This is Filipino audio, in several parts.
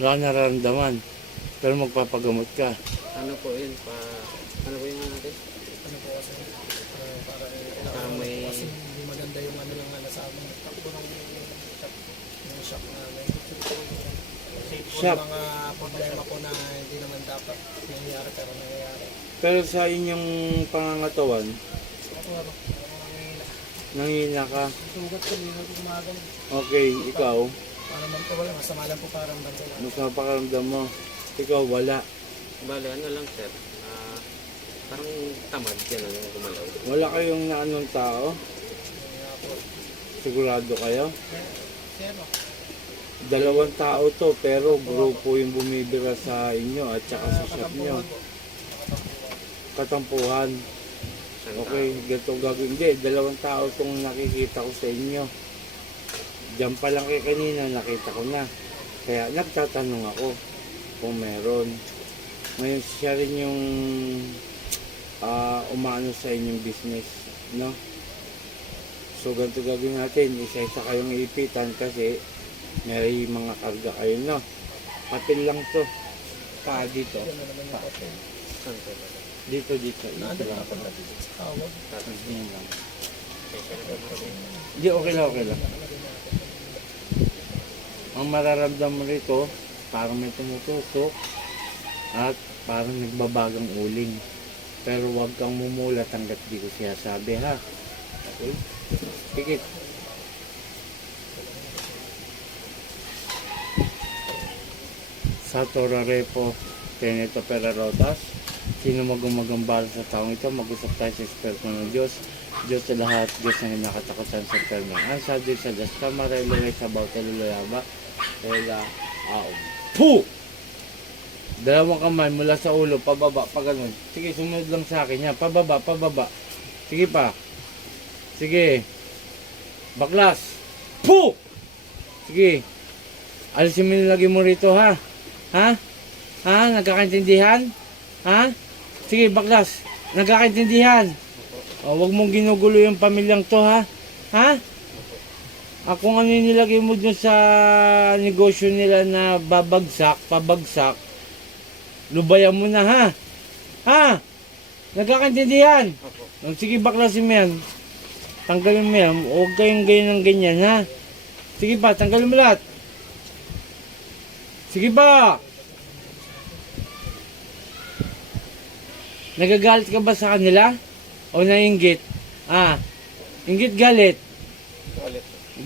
Wala kang nararamdaman. Pero magpapagamot ka. Ano po yun? Ano po yung ano natin? Ano po kasi, para Parang may... kasi hindi maganda yung ano lang na sa amin. Takbo ng shop namin. Kasi po Shop. yung mga problema po na hindi naman dapat nangyayari pero nangyayari. Pero sa inyong pangangatawan, Ako ano, nangihina. nangihina ka. Sugat ko, hindi ko gumagano. Okay, ikaw, Para naman po wala, masama lang po parang bansa lang. mas mapakaramdam mo. Ikaw, wala. Bale, ano lang sir? Parang tamad yan ang gumalaw. Wala kayong naanong tao? Kaya po, Sigurado kayo? zero. 2 tao to, pero grupo yung bumibira sa inyo at saka sa shop nyo. Katampuhan po. Katampuhan. Saan Okay, ganito gagawin. Hindi, 2 tao itong nakikita ko sa inyo. Diyan pa lang kay kanina, nakita ko na. Kaya nagtatanong ako kung meron. Ngayon siya rin yung umaano sa inyong business, no? So ganito gagawin natin, isa-isa kayong iipitan kasi may mga karga kayo, no? Papel lang to. Dito. Yan na naman yung papel. Saan po? Dito. Naanda na ako natin sa tawag. Yan lang. Special po natin. Hindi, okay lang. Ang mararamdaman mo rito, parang may tumutusok at parang nagbabagang uling. Pero huwag kang mumulat hanggat di ko siya sabi, ha? Okay? Pikit. Sa Torarepo, Teneto Perarotas, sino magumagambala sa taong ito, mag-usap tayo sa Espiritu ng Diyos. Diyos sa lahat, Diyos na nakatakutan sa perma. Ansa Diyos sa das kamara, ilagay sa bawtaluluyaba, Ela, aom. Puh! 2 kamay mula sa ulo, pababa, pa ganun. Sige, sumunod lang sa akin yan. Pababa. Sige pa. Sige. Baklas. Puh! Sige. Alisin mo nilagay mo rito, ha? Ha? Nagkakaintindihan? Ha? Sige, baklas. Nagkakaintindihan? O, wag mong ginugulo yung pamilyang to, ha? Ha? Kung ano yung nilagay mo dun sa negosyo nila na pabagsak, lubayan mo na, ha? Ha? Nagkakaintindihan? Sige, baklasin mo yan. Tanggalin mo yan. Huwag kayong ganyan ng ganyan, ha? Sige pa, tanggalin mo lahat. Sige pa! Nagagalit ka ba sa kanila? O nainggit? Inggit galit?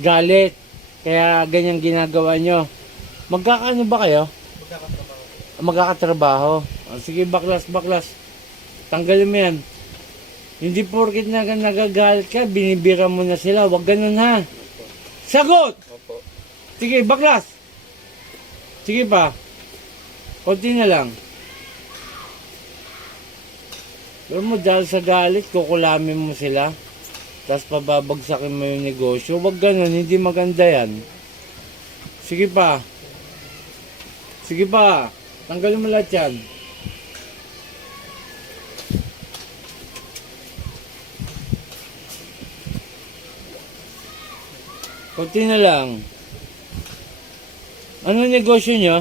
Galit. Kaya ganyan ginagawa nyo. Magkakaano ba kayo? Magkakatrabaho. Sige, baklas. Tanggalin mo yan. Hindi porkit nagagalit ka, binibira mo na sila. Huwag ganun, ha? Sagot! Opo. Sige, baklas. Sige pa. Konti na lang. Pero mo dahil sa galit, kukulamin mo sila. Tapos pababagsakin mo yung negosyo. Huwag ganun, hindi maganda yan. Sige pa. Tanggalin mo lahat yan. Konti na lang. Ano negosyo nyo?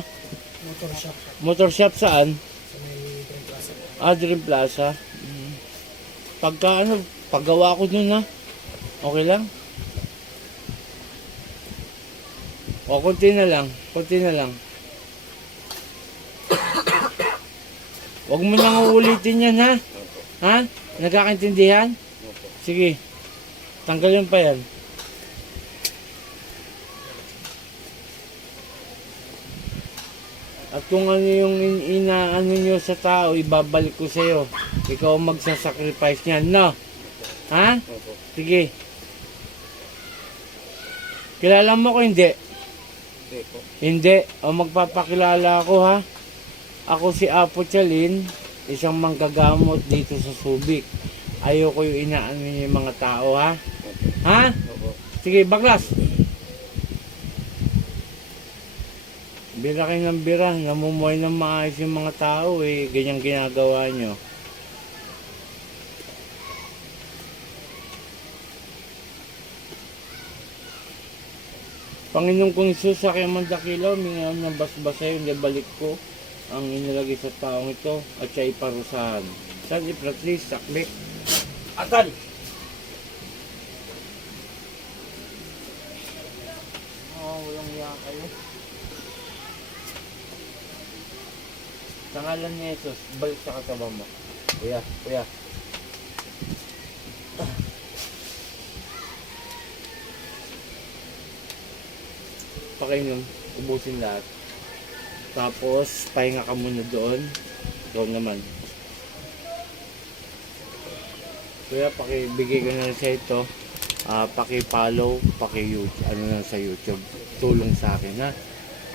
Motor shop Motor shop saan? sa may Dream Plaza. Dream Plaza. Paggawa ko dun, ha? Okay lang? O, konti na lang. Huwag mo nang uulitin yan, ha? Ha? Nagkakaintindihan? Sige. Tanggalin pa yan. At kung ano yung inaano nyo sa tao, ibabalik ko sa'yo. Ikaw ang magsasacrifice niyan, no? Ha? Sige. Kilala mo ko hindi? Hindi po. Hindi. O magpapakilala ako, ha? Ako si Apo Chalin, isang manggagamot dito sa Subic. Ayoko yung inaano niyo yung mga tao, ha? Ha? Sige, baklas. Bira kayo ng bira, namumuhay ng maayos yung mga tao, ganyan ginagawa nyo. Panginoon kong Isus, sa aking mandakila, mingayon ng basbasa yung nabalik ko ang inilagay sa taong ito at siya iparusahan. San Ipratlis, Sakbik, Atal! Walang hiya kayo. Sa ngalan ni Jesus, balik sa katawan mo. Kuya, kuya. Pakainom, ubusin lahat. Tapos, pahinga ka muna doon. Ikaw naman. Kuya, pakibigay ko na sa ito. Paki-follow, ano na sa YouTube. Tulong sa akin, ha?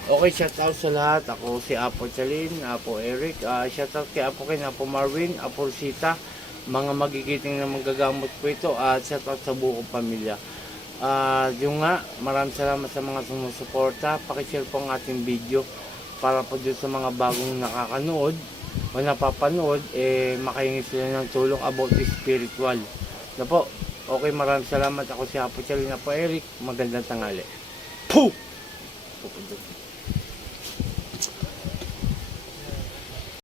Okay, shoutout sa lahat. Ako si Apo Chalin, Apo Eric. Shoutout kay Apo Ken, Apo Marvin, Apo Rosita. Mga magigiting na manggagamot po ito. At shoutout sa buong pamilya. Yung nga, maraming salamat sa mga sumusuporta. Pakishare po ang ating video para po dito sa mga bagong nakakanood o napapanood, makahingi sila ng tulong about the spiritual. Na po, okay, maraming salamat. Ako si Apo Chalin, Apo Eric. Magandang tanghali. Puh! Pupunta.